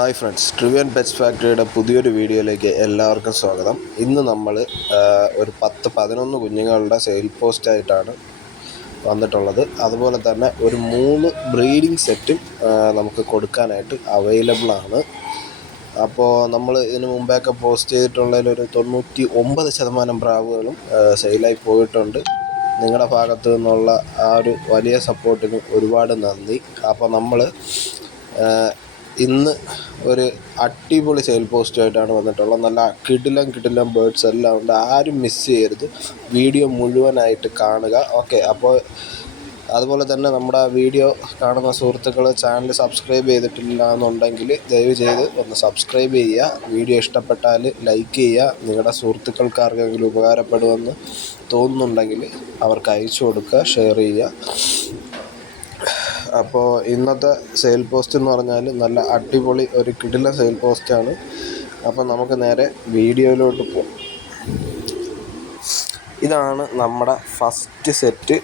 Hi friends ട്രിവ്യൻ pets ഫാക്ടറിയുടെ പുതിയൊരു വീഡിയോയിലേക്ക് എല്ലാവർക്കും സ്വാഗതം. ഇന്ന് നമ്മൾ ഒരു പത്ത് പതിനൊന്ന് കുഞ്ഞുങ്ങളുടെ സെയിൽ പോസ്റ്റായിട്ടാണ് വന്നിട്ടുള്ളത്. അതുപോലെ തന്നെ ഒരു മൂന്ന് ബ്രീഡിംഗ് സെറ്റും നമുക്ക് കൊടുക്കാനായിട്ട് അവൈലബിൾ ആണ്. അപ്പോൾ നമ്മൾ ഇതിന് മുമ്പേയൊക്കെ പോസ്റ്റ് ചെയ്തിട്ടുള്ളതിലൊരു തൊണ്ണൂറ്റി ഒമ്പത് ശതമാനം പ്രാവുകളും സെയിലായി പോയിട്ടുണ്ട്. നിങ്ങളുടെ ഭാഗത്തു നിന്നുള്ള ആ ഒരു വലിയ സപ്പോർട്ടിന് ഒരുപാട് നന്ദി. അപ്പോൾ നമ്മൾ ഇന്ന് ഒരു അടിപൊളി സെയിൽ പോസ്റ്റുമായിട്ടാണ് വന്നിട്ടുള്ളത്. നല്ല കിടിലം കിടിലം ബേർഡ്സ് എല്ലാം ഉണ്ട്. ആരും മിസ് ചെയ്യരുത്. വീഡിയോ മുഴുവനായിട്ട് കാണുക. ഓക്കെ അപ്പോൾ അതുപോലെ തന്നെ നമ്മുടെ വീഡിയോ കാണുന്ന സുഹൃത്തുക്കൾ ചാനൽ സബ്സ്ക്രൈബ് ചെയ്തിട്ടില്ല എന്നുണ്ടെങ്കിൽ ദയവ് ചെയ്ത് ഒന്ന് സബ്സ്ക്രൈബ് ചെയ്യുക. വീഡിയോ ഇഷ്ടപ്പെട്ടാൽ ലൈക്ക് ചെയ്യുക. നിങ്ങളുടെ സുഹൃത്തുക്കൾക്ക് ആർക്കെങ്കിലും ഉപകാരപ്പെടുമെന്ന് തോന്നുന്നുണ്ടെങ്കിൽ അവർക്ക് അയച്ചു കൊടുക്കുക ഷെയർ ചെയ്യുക. അപ്പോൾ ഇന്നത്തെ സെയിൽ പോസ്റ്റ് എന്ന് പറഞ്ഞാൽ നല്ല അടിപൊളി ഒരു കിടിലൻ സെയിൽ പോസ്റ്റാണ് അപ്പോൾ നമുക്ക് നേരെ വീഡിയോയിലോട്ട് പോകും ഇതാണ് നമ്മുടെ ഫസ്റ്റ് സെറ്റ്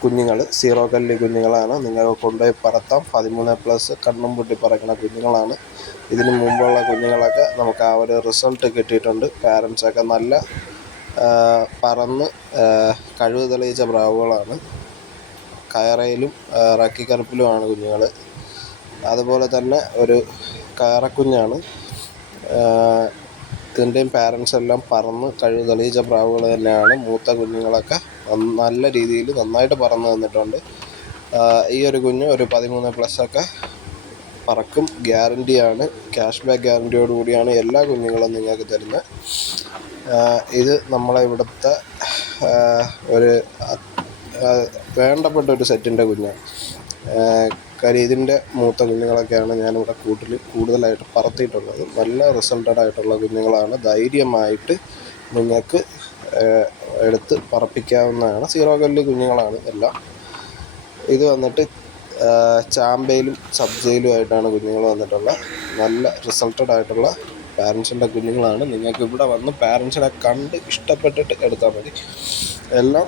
കുഞ്ഞുങ്ങൾ സീറോ കല്ലി കുഞ്ഞുങ്ങളാണ്. നിങ്ങൾക്ക് കൊണ്ടുപോയി പറത്താം. പതിമൂന്ന് പ്ലസ് കണ്ണും പൊട്ടി പറക്കുന്ന കുഞ്ഞുങ്ങളാണ്. ഇതിന് മുമ്പുള്ള കുഞ്ഞുങ്ങളൊക്കെ നമുക്ക് ആ ഒരു റിസൾട്ട് കിട്ടിയിട്ടുണ്ട്. പാരൻസൊക്കെ നല്ല പറന്ന് കഴിവ് തെളിയിച്ച പ്രാവുകളാണ്. കയറയിലും റക്കിക്കറുപ്പിലുമാണ് കുഞ്ഞുങ്ങൾ അതുപോലെ തന്നെ ഒരു കയറക്കുഞ്ഞാണ്. ഇതിന്റെയും പാരൻസ് എല്ലാം പറന്ന് കഴിവ് തെളിയിച്ച പ്രാവുകൾ തന്നെയാണ്. മൂത്ത കുഞ്ഞുങ്ങളൊക്കെ നല്ല രീതിയിൽ നന്നായിട്ട് പറന്ന് തന്നിട്ടുണ്ട്. ഈ ഒരു കുഞ്ഞ് ഒരു പതിമൂന്ന് പ്ലസ് ഒക്കെ പറക്കും. ഗ്യാരണ്ടിയാണ്. ക്യാഷ് ബാക്ക് ഗ്യാരണ്ടിയോട് കൂടിയാണ് എല്ലാ കുഞ്ഞുങ്ങളും നിങ്ങൾക്ക് തരുന്നത്. ഇത് നമ്മളെ ഇവിടുത്തെ ഒരു വേണ്ടപ്പെട്ട ഒരു സെറ്റിന്റെ കുഞ്ഞാണ് കാര്യം ഇതിന്റെ മൂത്ത കുഞ്ഞുങ്ങളൊക്കെയാണ് ഞാനിവിടെ കൂട്ടിൽ കൂടുതലായിട്ട് പറത്തിയിട്ടുള്ളത്. നല്ല റിസൾട്ടഡ് ആയിട്ടുള്ള കുഞ്ഞുങ്ങളാണ്. ധൈര്യമായിട്ട് നിങ്ങൾക്ക് എടുത്ത് പറപ്പിക്കാവുന്നതാണ്. സീറോ കല്ല് കുഞ്ഞുങ്ങളാണ് എല്ലാം. ഇത് വന്നിട്ട് ചാമ്പയിലും സബ്ജയിലും ആയിട്ടാണ് കുഞ്ഞുങ്ങൾ വന്നിട്ടുള്ള നല്ല റിസൾട്ടഡ് ആയിട്ടുള്ള പാരൻസിന്റെ കുഞ്ഞുങ്ങളാണ്. നിങ്ങൾക്ക് ഇവിടെ വന്ന് പാരൻസിനെ കണ്ട് ഇഷ്ടപ്പെട്ടിട്ട് എടുത്താൽ മതി. എല്ലാം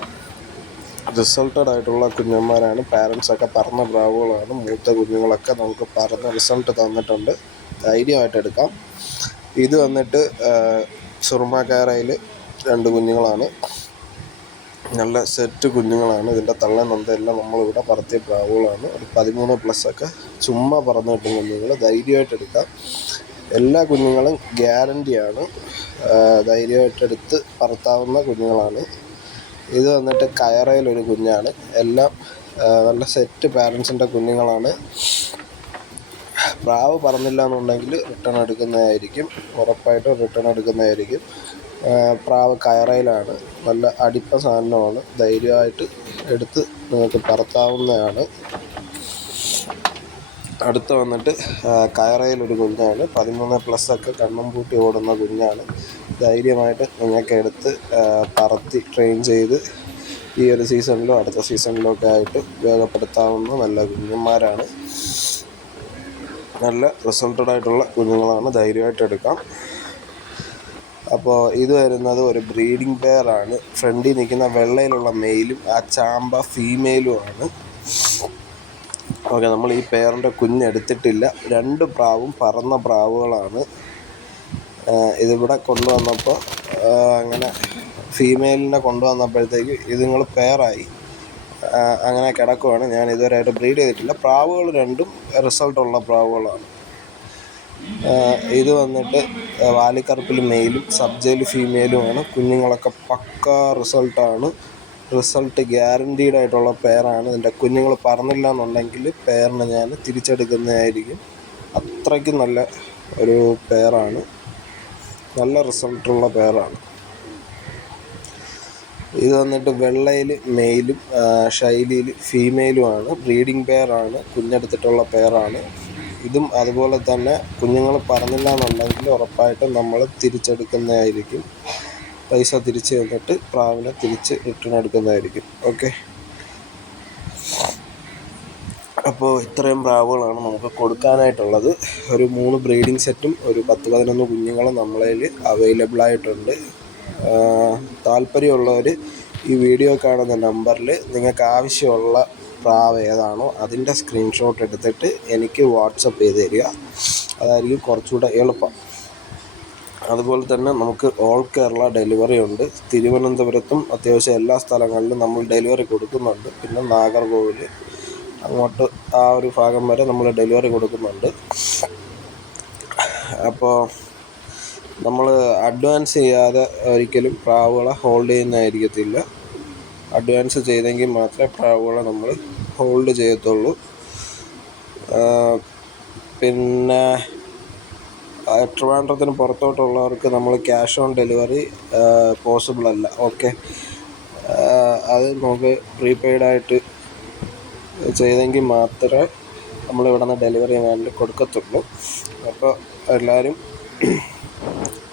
റിസൾട്ടഡ് ആയിട്ടുള്ള കുഞ്ഞന്മാരാണ് പാരൻസൊക്കെ പറന്ന പ്രാവുകളാണ് മൂത്ത കുഞ്ഞുങ്ങളൊക്കെ നമുക്ക് പറഞ്ഞ റിസൾട്ട് തന്നിട്ടുണ്ട്. ധൈര്യമായിട്ട് എടുക്കാം. ഇത് വന്നിട്ട് സുറുമാക്കാരയിൽ രണ്ട് കുഞ്ഞുങ്ങളാണ്. നല്ല സെറ്റ് കുഞ്ഞുങ്ങളാണ്. ഇതിന്റെ തള്ളൻ നന്ദയെല്ലാം നമ്മളിവിടെ പറത്തിയ പ്രാവുകളാണ് ഒരു പതിമൂന്ന് പ്ലസ്സൊക്കെ ചുമ്മാ പറന്ന് കിട്ടുന്ന കുഞ്ഞുങ്ങൾ ധൈര്യമായിട്ട് എടുക്കാം. എല്ലാ കുഞ്ഞുങ്ങളും ഗ്യാരന്റിയാണ് ധൈര്യമായിട്ടെടുത്ത് പറത്താവുന്ന കുഞ്ഞുങ്ങളാണ്. ഇത് വന്നിട്ട് കയറയിലൊരു കുഞ്ഞാണ്. എല്ലാം നല്ല സെറ്റ് പാരൻസിന്റെ കുഞ്ഞുങ്ങളാണ്. പ്രാവ് പറന്നില്ല എന്നുണ്ടെങ്കിൽ റിട്ടേൺ എടുക്കുന്നതായിരിക്കും. ഉറപ്പായിട്ടും റിട്ടേൺ എടുക്കുന്നതായിരിക്കും. പ്രാവ് കയറയിലാണ്. നല്ല അടിപ്പ സാധനമാണ്. ധൈര്യമായിട്ട് എടുത്ത് നിങ്ങൾക്ക് പറത്താവുന്നതാണ്. അടുത്ത് വന്നിട്ട് കയറയിലൊരു കുഞ്ഞാണ്. പതിമൂന്ന് പ്ലസ് ഒക്കെ കണ്ണും പൂട്ടി ഓടുന്ന കുഞ്ഞാണ്. ധൈര്യമായിട്ട് നിങ്ങൾക്ക് എടുത്ത് പറത്തി ട്രെയിൻ ചെയ്ത് ഈ ഒരു സീസണിലോ അടുത്ത സീസണിലോ ഒക്കെ ആയിട്ട് ഉപയോഗപ്പെടുത്താവുന്ന നല്ല കുഞ്ഞന്മാരാണ് നല്ല റിസൾട്ടഡ് ആയിട്ടുള്ള കുഞ്ഞുങ്ങളാണ് ധൈര്യമായിട്ട് എടുക്കാം. അപ്പോൾ ഇത് വരുന്നത് ഒരു ബ്രീഡിംഗ് പെയറാണ് ഫ്രണ്ടിൽ നിൽക്കുന്ന വെള്ളയിലുള്ള മെയിലും ആ ചാമ്പ ഫീമെയിലുമാണ് ഓക്കെ നമ്മൾ ഈ പെയറിന്റെ കുഞ്ഞെടുത്തിട്ടില്ല രണ്ട് പ്രാവും പറന്ന പ്രാവുകളാണ്. ഇതിവിടെ കൊണ്ടുവന്നപ്പോൾ അങ്ങനെ ഫീമെയിലിനെ കൊണ്ടുവന്നപ്പോഴത്തേക്ക് ഇതുങ്ങൾ പെയറായി അങ്ങനെ കിടക്കുവാണ്. ഞാൻ ഇതുവരെയായിട്ട് ബ്രീഡ് ചെയ്തിട്ടില്ല. പ്രാവുകൾ രണ്ടും റിസൾട്ടുള്ള പ്രാവുകളാണ്. ഇത് വന്നിട്ട് വാലിക്കറുപ്പിൽ മെയിലും സബ്ജയിൽ ഫീമെയിലുമാണ് കുഞ്ഞുങ്ങളൊക്കെ പക്ക റിസൾട്ടാണ് റിസൾട്ട് ഗ്യാരണ്ടീഡ് ആയിട്ടുള്ള പെയറാണ് ഇതിന്റെ കുഞ്ഞുങ്ങൾ പറഞ്ഞില്ല എന്നുണ്ടെങ്കിൽ പെയറിനെ ഞാൻ തിരിച്ചെടുക്കുന്നതായിരിക്കും. അത്രയ്ക്കും നല്ല ഒരു പെയറാണ് നല്ല റിസൾട്ടുള്ള പെയറാണ് ഇത് വന്നിട്ട് വെള്ളയിൽ മെയിലും ഷൈലിയിൽ ഫീമെയിലുമാണ്. ബ്രീഡിംഗ് പെയറാണ് കുഞ്ഞെടുത്തിട്ടുള്ള പെയറാണ് ഇതും അതുപോലെ തന്നെ കുഞ്ഞുങ്ങൾ പറഞ്ഞില്ല എന്നുണ്ടെങ്കിൽ ഉറപ്പായിട്ടും നമ്മൾ തിരിച്ചെടുക്കുന്നതായിരിക്കും. പൈസ തിരിച്ച് തന്നിട്ട് പ്രാവിനെ തിരിച്ച് റിട്ടേൺ എടുക്കുന്നതായിരിക്കും. ഓക്കെ? അപ്പോൾ ഇത്രയും പ്രാവുകളാണ് നമുക്ക് കൊടുക്കാനായിട്ടുള്ളത്. ഒരു മൂന്ന് ബ്രീഡിംഗ് സെറ്റും ഒരു പത്ത് പതിനൊന്ന് കുഞ്ഞുങ്ങളും നമ്മളതിൽ അവൈലബിൾ ആയിട്ടുണ്ട്. താല്പര്യമുള്ളവർ ഈ വീഡിയോ കാണുന്ന നമ്പറിൽ നിങ്ങൾക്ക് ആവശ്യമുള്ള പ്രാവ് ഏതാണോ അതിന്റെ സ്ക്രീൻഷോട്ട് എടുത്തിട്ട് എനിക്ക് വാട്സപ്പ് ചെയ്ത് തരിക. അതായിരിക്കും കുറച്ചുകൂടെ എളുപ്പം. അതുപോലെ തന്നെ നമുക്ക് ഓൾ കേരള ഡെലിവറി ഉണ്ട്. തിരുവനന്തപുരത്തും അത്യാവശ്യം എല്ലാ സ്ഥലങ്ങളിലും നമ്മൾ ഡെലിവറി കൊടുക്കുന്നുണ്ട്. പിന്നെ നാഗർകോവിൽ അങ്ങോട്ട് ആ ഒരു ഭാഗം വരെ നമ്മൾ ഡെലിവറി കൊടുക്കുന്നുണ്ട്. അപ്പോൾ നമ്മൾ അഡ്വാൻസ് ചെയ്യാതെ ഒരിക്കലും പ്രാവുകളെ ഹോൾഡ് ചെയ്യുന്നതായിരിക്കത്തില്ല. അഡ്വാൻസ് ചെയ്തെങ്കിൽ മാത്രമേ പ്രാവുകളെ നമ്മൾ ഹോൾഡ് ചെയ്യത്തുള്ളൂ. പിന്നെ ട്രിവാൻഡ്രത്തിന് പുറത്തോട്ടുള്ളവർക്ക് നമ്മൾ ക്യാഷ് ഓൺ ഡെലിവറി പോസിബിൾ അല്ല. ഓക്കെ അത് നമുക്ക് പ്രീപെയ്ഡായിട്ട് ചെയ്തെങ്കിൽ മാത്രമേ നമ്മൾ ഇവിടെ നിന്ന് ഡെലിവറി വേണ്ടി കൊടുക്കത്തുള്ളൂ. അപ്പോൾ എല്ലാവരും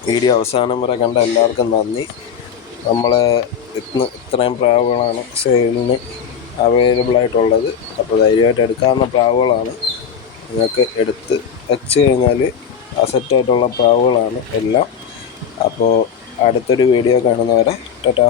വീഡിയോ അവസാനം വരെ കണ്ട എല്ലാവർക്കും നന്ദി. നമ്മളെ ഇന്ന് ഇത്രയും പ്രാവുകളാണ് സെയിലിന് അവൈലബിൾ ആയിട്ടുള്ളത്. അപ്പോൾ ധൈര്യമായിട്ട് എടുക്കാവുന്ന പ്രാവുകളാണ്. നിങ്ങൾക്ക് എടുത്ത് വെച്ച് കഴിഞ്ഞാൽ അസറ്റായിട്ടുള്ള പ്രാവുകളാണ് എല്ലാം. അപ്പോൾ അടുത്തൊരു വീഡിയോ കാണുന്നവരെ ടാറ്റാ.